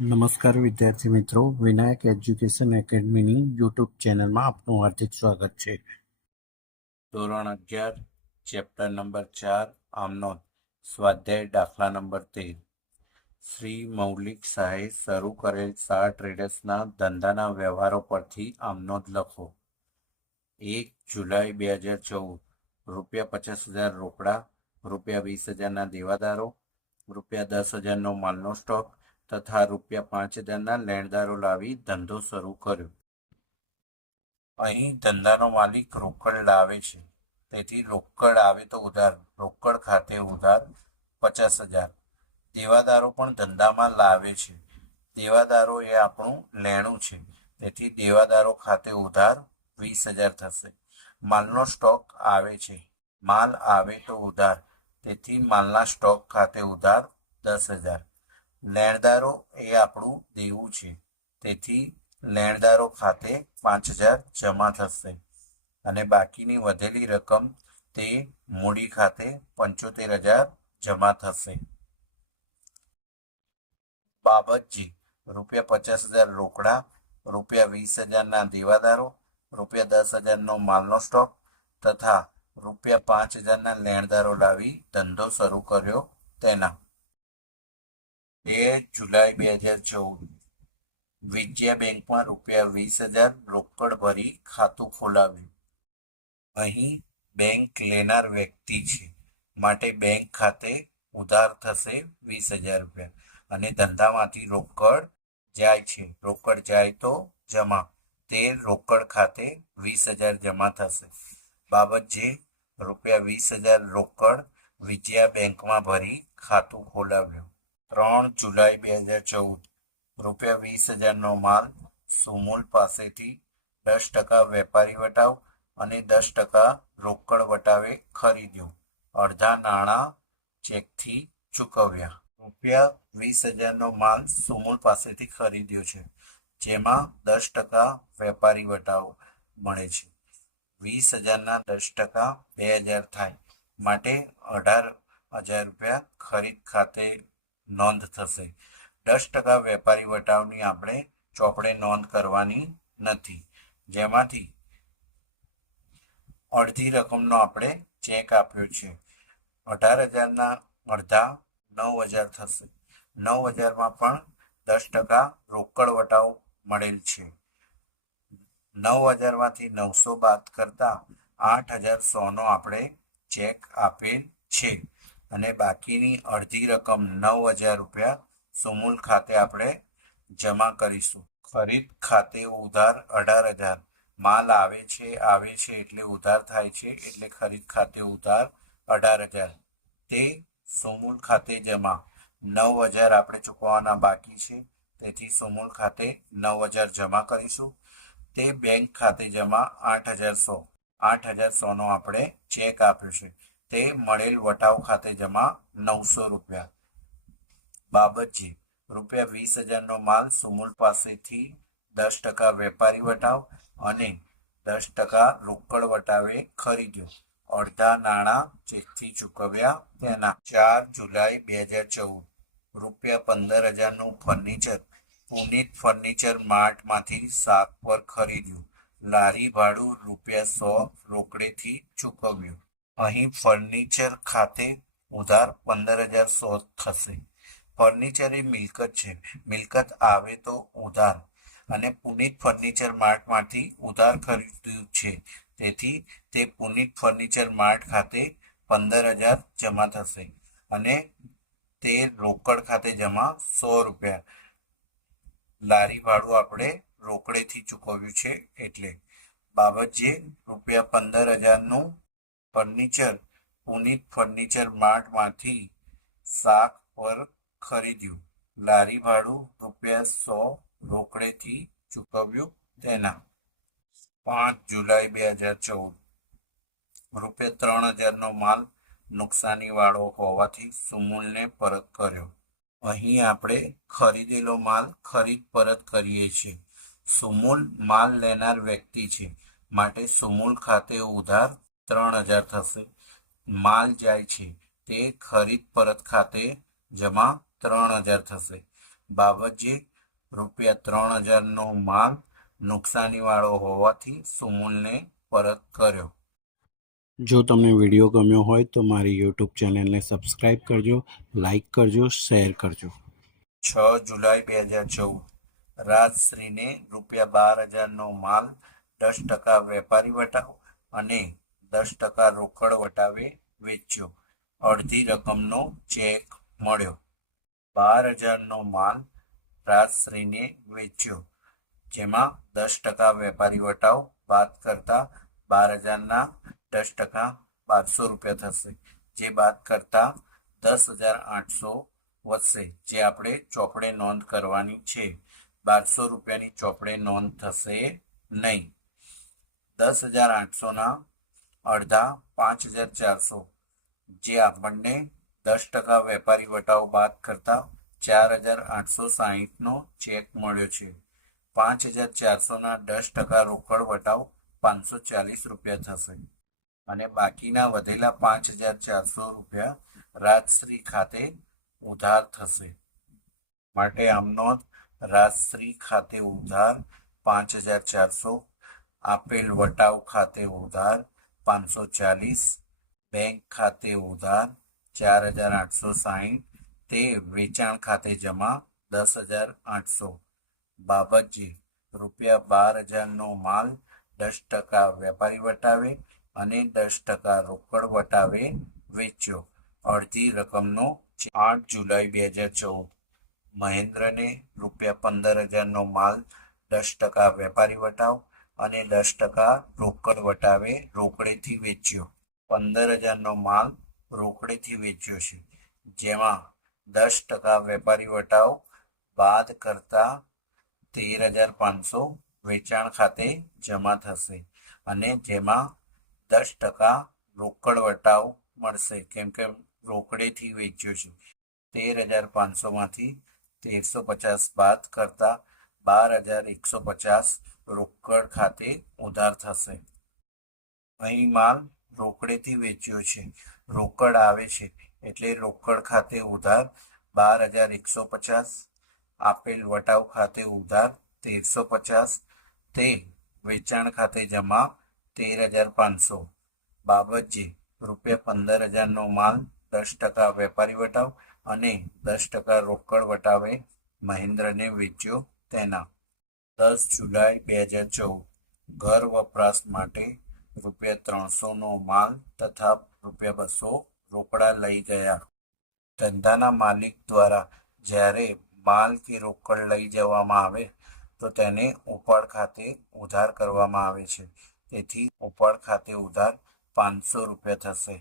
નમસ્કાર વિદ્યાર્થી મિત્રો, વિનાયક એજ્યુકેશન એકેડમીની યુટ્યુબ ચેનલમાં આપનું હાર્દિક સ્વાગત છે. ધોરણ 11 ચેપ્ટર નંબર 4 આમનોંધ સ્વાધ્યાય દાખલા નંબર 13. શ્રી મૌલિક શાહે શરૂ કરેલ શાહ ટ્રેડર્સના ધંધાના વ્યવહારો પરથી આમનોંધ લખો. 1 જુલાઈ 2014 ₹50,000 રોકડા, ₹20,000 દેવાદારો, ₹10,000 માલનો સ્ટોક તથા ₹5,000 લેણદારો લાવી ધંધો શરૂ કર્યો. અહીં ધંધાનો માલિક રોકડ લાવે છે, તેથી રોકડ આવે તો ઉધાર, રોકડ ખાતે ઉધાર 50,000. દેવાદારો પણ ધંધામાં લાવે છે, દેવાદારો એ આપણું લેણું છે, તેથી દેવાદારો ખાતે ઉધાર 20,000 થશે. માલનો સ્ટોક આવે છે, માલ આવે તો ઉધાર, તેથી માલના સ્ટોક ખાતે ઉધાર 10,000. લેણદારો એ આપણું દેવું છે, તેથી લેણદારો ખાતે 5,000 જમા થશે અને બાકીની વધેલી રકમ તે મૂડી ખાતે 75,000 જમા થશે. બાબતજી ₹50,000 રોકડા, ₹20,000 દેવાદારો, ₹10,000 માલનો સ્ટોક તથા ₹5,000 લેણદારો લાવી ધંધો શરૂ કર્યો. તેના 2 જુલાઈ 2014 વિજયા બેંકમાં ₹20,000 રોકડ ભરી ખાતું ખોલાવ્યું. અહીં બેંક લેનાર વ્યક્તિ છે, માટે બેંક ખાતે ઉધાર થશે ₹20,000 અને ધંધામાંથી રોકડ જાય છે, રોકડ જાય તો જમા, તે રોકડ ખાતે 20,000 જમા થશે. બાબત જે ₹20,000 રોકડ વિજયા બેંકમાં ભરી ખાતું ખોલાવ્યું. 3 જુલાઈ 2014 ₹20,000 માલ સુમૂલ પાસેથી 10% વેપારી વટાવ અને 10% રોકડ વટાવે ખરીદ્યું. અડધા નાણાં ચેકથી ચૂકવ્યા. ₹20,000 માલ સુમૂલ પાસેથી ખરીદ્યો છે, જેમાં 10% વેપારી વટાવ મળે છે. 20,000ના 10% 2,000 થાય, માટે ₹18,000 ખરીદ ખાતે નોંધ થશે. 10% વેપારી વટાવની આપણે ચોપડે નોંધ કરવાની નથી, જેમાંથી અડધી રકમનો આપણે ચેક આપ્યો છે. 18,000ના અડધા 9,000 થશે. 9,000માં પણ 10% રોકડ વટાવ મળેલ છે. 9,000માંથી 900 બાદ કરતા 8,100નો આપણે ચેક આપેલ છે અને બાકીની અડધી રકમ ₹9,000 સુમૂલ ખાતે આપણે જમા કરીશું. ખરીદ ખાતે ઉધાર 18,000. માલ આવે છે એટલે ઉધાર થાય છે, એટલે ખરીદ ખાતે ઉધાર 18,000, તે સુમૂલ ખાતે જમા. 9,000 આપણે ચૂકવવાના બાકી છે, તેથી સુમૂલ ખાતે 9,000 જમા કરીશું. તે બેંક ખાતે જમા 8,100. 8,100નો આપણે ચેક આપ્યો છે, તે મળેલ વટાવ ખાતે જમા ₹900. બાબતજી ₹20,000નો માલ સુમૂલ પાસેથી 10% વેપારી વટાવ અને 10% રોકડ વટાવે ખરીદ્યો. અડધા નાણાં ચેકથી ચૂકવ્યા. તેના 4 જુલાઈ 2014 ₹15,000નું ફર્નિચર પુનિત ફર્નિચર માર્ટમાંથી શાક પર ખરીદ્યું. લારી ભાડું ₹100 રોકડેથી ચૂકવ્યું. અહીં ફર્નિચર ખાતે ઉધાર 15,100 થશે. ફર્નિચર એ મિલકત છે, મિલકત આવે તો ઉધાર, અને પુનિત ફર્નિચર માર્ટમાંથી ઉધાર ખરીદ્યું છે, તેથી તે પુનિત ફર્નિચર માર્ટ ખાતે 15,000 જમા થશે અને તે રોકડ ખાતે જમા ₹100. લારી ભાડું આપણે રોકડેથી ચૂકવ્યું છે એટલે. બાબત જે ₹15,000નું ફર્નિચર પુનિત ફર્નિચર માર્ટમાંથી શાક પર ખરીદ્યું. લારી ભાડું ₹100 રોકડેથી ચૂકવ્યું. તેના 5 જુલાઈ 2014 ₹3,000નો માલ નુકસાનીવાળો હોવાથી સુમૂલને પરત કર્યો. અહીં આપણે ખરીદેલો માલ ખરીદ પરત કરીએ છીએ. સુમૂલ માલ લેનાર વ્યક્તિ છે, માટે સુમૂલ ખાતે ઉધાર 3,000 થશે. માલ જાય છે, તે ખરીદ પરત ખાતે જમા 3,000 થશે. બાબતજી ₹3000નો માલ નુકસાનીવાળો હોવાથી સુમુલને પરત કર્યો. જો તમને વિડીયો ગમ્યો હોય તો મારી યુટ્યુબ ચેનલને સબસ્ક્રાઈબ કરજો, લાઈક કરજો, શેર કરજો. 6 જુલાઈ 2014 રાજશ્રીને ₹12,000નો માલ 10% વેપારી વટાવ અને 10% રોકડ વટાવે વેચ્યો. અડધી રકમનો ચેક મળ્યો. 12,000નો માલ રાજશ્રીને વેચ્યો, જેમાં 10% વેપારી વટાવ બાદ કરતા 12,000ના 10% ₹1200 થશે, જે બાદ કરતા 10,800 વધશે, જે આપણે ચોપડે નોંધ કરવાની છે. ₹1200ની ચોપડે નોંધ થશે નહીં. 10,800ના અડધા 5,400, જે આપણને 10% વેપારી વટાવ બાદ કરતા 4,860નો ચેક મળ્યો છે. 5,400ના 10% રોકડ વટાવ ₹540 થશે અને બાકીના વધેલા ₹5,400 રાજશ્રી ખાતે ઉધાર થશે. માટે આમ નોંધ: રાજશ્રી ખાતે ઉધાર 5,400, આપેલ વટાવ ખાતે ઉધાર 540, બેંક ખાતે ઉધાર 4,860, તે વેચાણ ખાતે જમા 10,800. બાબતજી ₹12,000નો માલ 10% વેપારી વટાવે અને 10% રોકડ વટાવે વેચ્યો. અડધી રકમનો 8 જુલાઈ 2014 મહેન્દ્રને ₹15,000નો માલ 10% વેપારી વટાવ અને 10% રોકડ વટાવે રોકડેથી વેચ્યો. 15,000નો માલ રોકડેથી વેચ્યો છે, જેમાં 10% વેપારી વટાવ બાદ કરતા 13,500 વેચાણ ખાતે જમા થશે અને જેમાં 10% રોકડ વટાવ મળશે, કેમ કે રોકડેથી વેચ્યો છે. 13,500માંથી 1,350 બાદ કરતા 12,150 રોકડ ખાતે ઉધાર થશે. અહીં માલ રોકડેથી વેચ્યો છે, રોકડ આવે છે એટલે રોકડ ખાતે ઉધાર 12,150, આપેલ વટાવ ખાતે ઉધાર 1,350, તે વેચાણ ખાતે જમા 13,500. બાબતજી ₹15,000નો માલ 10% વેપારી વટાવ અને 10% રોકડ વટાવે મહેન્દ્રને વેચ્યો. તેના 10 જુલાઈ 2014 ઘર વપરાશ માટે ₹300નો માલ તથા ₹200 રોકડા લઈ ગયા. ધંધાના માલિક દ્વારા જ્યારે માલ કે રોકડ લઈ જવામાં આવે તો તેને ઉપાડ ખાતે ઉધાર કરવામાં આવે છે. તેથી ઉપાડ ખાતે ઉધાર ₹500 થશે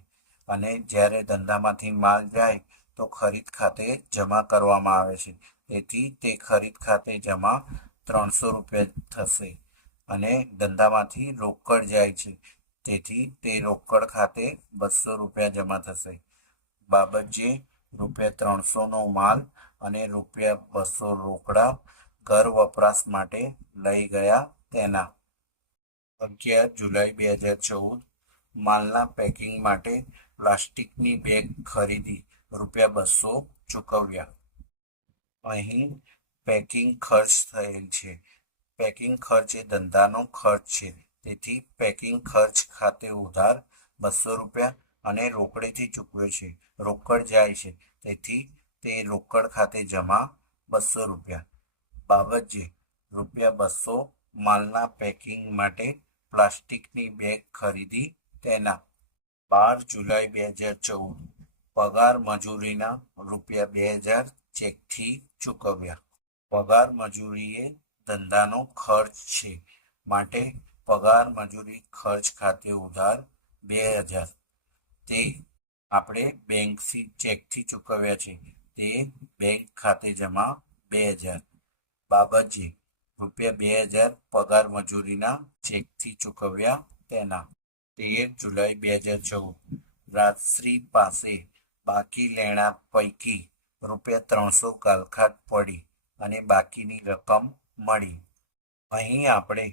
અને જ્યારે ધંધામાંથી માલ જાય તો ખરીદ ખાતે જમા કરવામાં આવે છે. તેથી તે ખરીદ ખાતે જમા ₹300 થશે અને ધંધામાંથી રોકડ જાય છે, તેથી તે રોકડ ખાતે ₹200 જમા થશે. બાબતજી ₹300નો માલ અને ₹200 રોકડા ઘર વપરાશ માટે લઈ ગયા. તેના 11 જુલાઈ 2014 માલના પેકિંગ માટે પ્લાસ્ટિકની બેગ ખરીદી ₹200 ચૂકવ્યા. અહીં પેકિંગ ખર્ચ થયેલ છે. પેકિંગ ખર્ચ એ ધંધાનો ખર્ચ છે, તેથી પેકિંગ ખર્ચ ખાતે ઉધાર ₹200 અને રોકડેથી ચૂકવ્યો છે. રોકડ જાય છે, તેથી તે રોકડ ખાતે જમા ₹200. બાબતજી ₹200 માલના પેકિંગ માટે પ્લાસ્ટિકની બેગ ખરીદી. તેના 12 જુલાઈ 2014 પગાર મજૂરીના ₹2,000 ચેકથી ચૂકવ્યા. પગાર મજૂરી એ ધંધાનો ખર્ચ છે, માટે પગાર મજૂરી ખર્ચ ખાતે ઉધાર ₹2,000. તે આપણે બેંકથી ચેકથી ચૂકવ્યા છે, તે બેંક ખાતે જમા ₹2,000. બાબતજી ₹2,000 પગાર મજૂરીના ચેકથી ચૂકવ્યા. તેના 13 જુલાઈ 2014 રાજશ્રી પાસે બાકી લેણા પૈકી ₹300 ગાલખાટ પડી અને બાકીની રકમ મળી. અહીં આપણે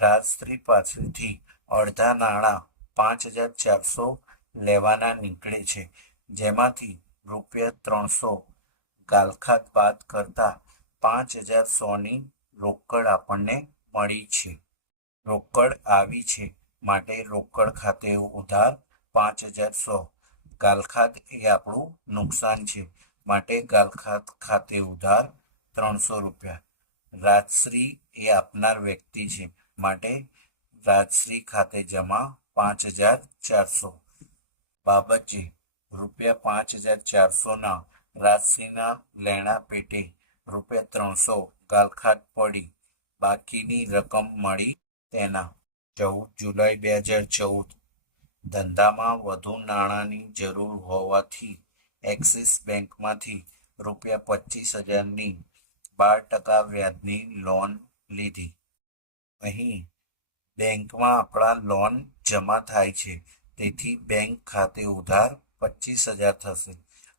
રાજશ્રી પાસેથી અડધા નાણાં 5,400 લેવાના નીકળે છે, જેમાંથી ₹300 ગાલખાત બાદ કરતા 5100ની રોકડ આપણને મળી છે. રોકડ આવી છે માટે રોકડ ખાતે ઉધાર 5100. ગાલખાત એ આપણું નુકસાન છે માટે ગાલખાત ખાતે ઉધાર 300 રૂપિયા. રાજશ્રી એ આપનાર વ્યક્તિ છે માટે રાજશ્રી ખાતે જમા 5400. બાબતજી ₹5400ના રાજશ્રીના લેણા પેટે ₹300 ગાલખાત પડી, બાકીની રકમ મળી તેના. 14 જુલાઈ 2014. ધંધામાં વધુ નાણાંની જરૂર હોવાથી એક્સિસ બેંકમાંથી ₹25,000ની 12% વ્યાજની લોન લીધી. અહીં બેંકમાં આપણા લોન જમા થાય છે, તેથી બેંક ખાતે ઉધાર 25,000 થશે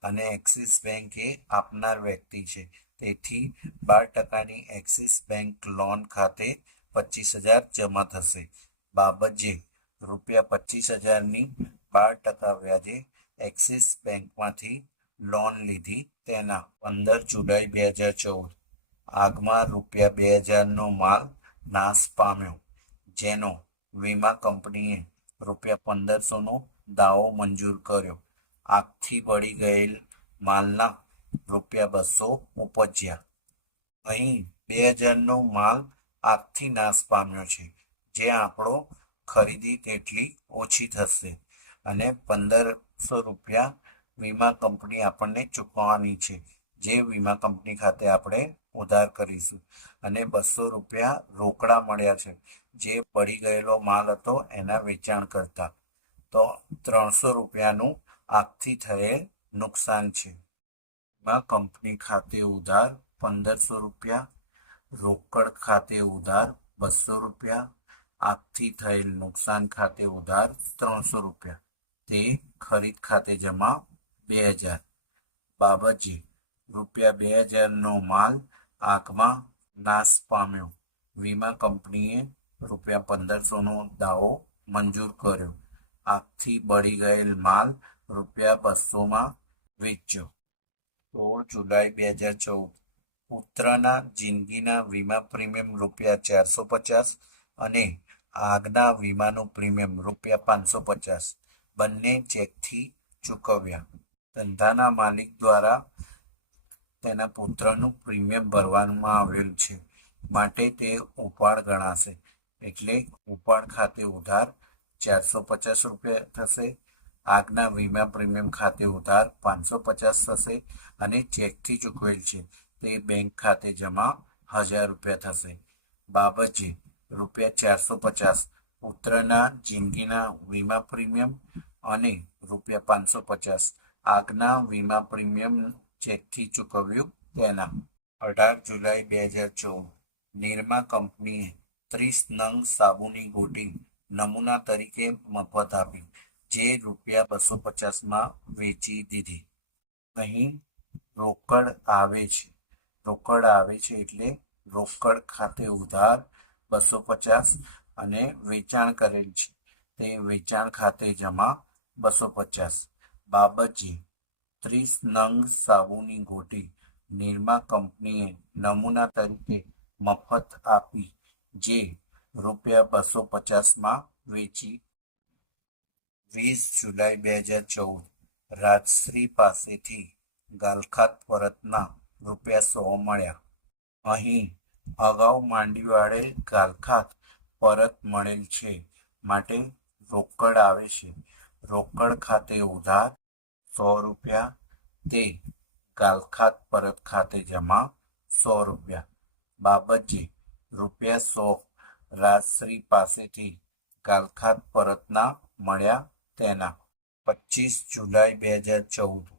અને એક્સિસ બેંક એ આપનાર વ્યક્તિ છે, તેથી 12%ની એક્સિસ બેંક લોન ખાતે 25,000 જમા થશે. બાબત ₹25,000ની 12% વ્યાજે એક્સિસ બેંકમાંથી લોન લીધી તેના. 15 જુલાઈ 2014. આગમાં ₹2,000નો માલ નાશ પામ્યો, જેનો વીમા કંપનીએ ₹1,500નો દાવો મંજૂર કર્યો. આગથી બળી ગયેલ માલના ₹200 ઉપજ્યા. અહીં 2,000નો માલ આગથી નાશ પામ્યો છે, જે આપણો ખરીદી તેટલી ઓછી થશે અને ₹1,500 વીમા કંપની આપણને ચૂકવવાની છે, જે વીમા કંપની ખાતે આપણે ઉધાર કરીશું. અને ₹200 રોકડા મળ્યા છે, જે બળી ગયેલો માલ હતો એના વેચાણ કરતા. તો ₹300નું આગથી થયેલ નુકસાન છે. વીમા કંપની ખાતે ઉધાર ₹1,500, રોકડ ખાતે ઉધાર ₹200, આગથી થયેલ નુકસાન ખાતે ઉધાર ₹300. તે ખરીદ ખાતે જમા 2,000. બાબતજી ₹2,000નો માલ આગમાં નાશ પામ્યો. વીમા કંપનીએ ₹1,500નો દાવો મંજૂર કર્યો. આગથી બળી ગયેલ માલ ₹200માં વેચ્યો. 16 જુલાઈ 2014. પુત્રના જિંદગીના વીમા પ્રીમિયમ ₹450 અને આગના વીમાનું પ્રીમિયમ ₹550 બંને ચેકથી ચૂકવ્યા. ધંધાના માલિક દ્વારા તેના પુત્રનું પ્રીમિયમ ભરવામાં આવેલ છે, માટે તે ઉપાડ ગણાશે. એટલે ઉપાડ ખાતે ઉધાર ₹450 થશે, આગના વીમા પ્રીમિયમ ખાતે ઉધાર ₹550 થશે અને ચેકથી ચૂકવેલ છે, તે બેંક ખાતે જમા ₹1,000 થશે. બાબતજી ₹450 પુત્રના જિંદગીના વીમા પ્રીમિયમ અને ₹550 આગના વીમા પ્રીમિયમ ચેકથી ચૂકવ્યું તેના. 18 જુલાઈ 2014. નિરમા કંપનીએ 30 નંગ સાબુની ગોટી નમૂના તરીકે મફત આપી, જે ₹250માં વેચી દીધી. અહીં રોકડ આવે છે. રોકડ આવે છે એટલે રોકડ ખાતે ઉધાર 250 અને વેચાણ કરેલ છે, તે વેચાણ ખાતે જમા 250. બાબતજી 30 નંગ સાબુની ગોટી નિરમા કંપનીએ નમૂના તરીકે મફત આપી, જે ₹250માં વેચી. 20 જુલાઈ 2014. રાજશ્રી પાસેથી ગાલખાત પરતના ₹100 મળ્યા. અહીં અગાઉ માંડી વાળેલ ગાલખાત પરત મળેલ છે, માટે રોકડ આવે છે. રોકડ ખાતે ઉધાર ₹100, તે ગાલખાત પરત ખાતે જમા ₹100. બાબતજી ₹100 રાજશ્રી પાસેથી ગાલખાત પરતના મળ્યા તેના. 25 જુલાઈ 2014.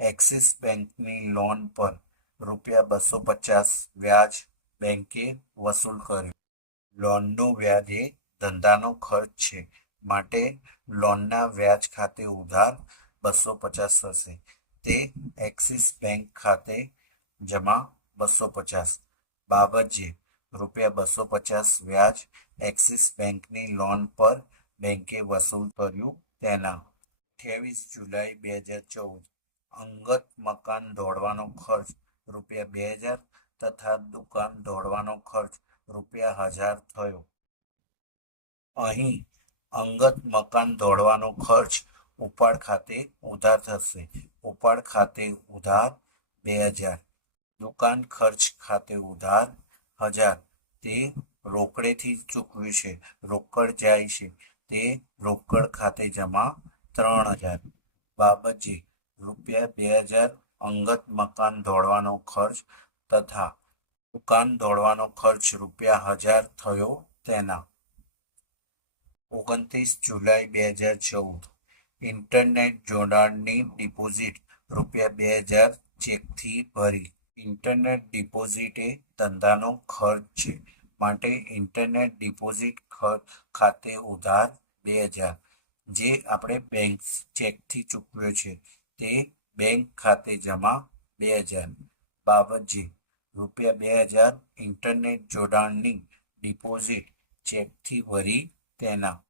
એક્સિસ બેંકની લોન પર ₹250 વ્યાજ બેંકે વસૂલ કર્યું. લોનનું વ્યાજ એ ધંધાનો ખર્ચ છે, માટે લોનના વ્યાજ ખાતે ઉધાર 250 થશે, તે એક્સિસ બેંક ખાતે જમા 250. બાબતજી ₹250 વ્યાજ એક્સિસ બેંકની લોન પર બેંકે વસૂલ કર્યું તેના. 28 જુલાઈ 2014. અંગત મકાન દોડવાનો ખર્ચ ₹2,000 તથા દુકાન દોડવાનો ખર્ચ ₹1000 થયો. અહીં અંગત મકાન દોડવાનો ખર્ચ ઉપાડ ખાતે ઉધાર થશે. ઉપાડ ખાતે ઉધાર 2000. દુકાન ખર્ચ ખાતે ઉધાર 1000. તે રોકડેથી ચૂકવ્યું છે, રોકડ જાય છે, તે રોકડ ખાતે જમા 3000. બાબતજી ₹2000 અંગત મકાન દોડવાનો ખર્ચ તથા દુકાન દોડવાનો ખર્ચ ₹1000 થયો તેના. 29 જુલાઈ 2014. ઇન્ટરનેટ જોડાણની ડિપોઝિટ ₹2000 ચેકથી ભરી. ઇન્ટરનેટ ડિપોઝિટ એ ધંધાનો ખર્ચ છે, માટે ઇન્ટરનેટ ડિપોઝિટ ખાતે ઉધાર 2000. જે આપણે બેંક ચેકથી ચૂકવ્યો છે તે બેંક ખાતે જમા 2000. બાબતજી ₹2000 ઇન્ટરનેટ જોડાણની ડિપોઝિટ ચેકથી ભરી તેના.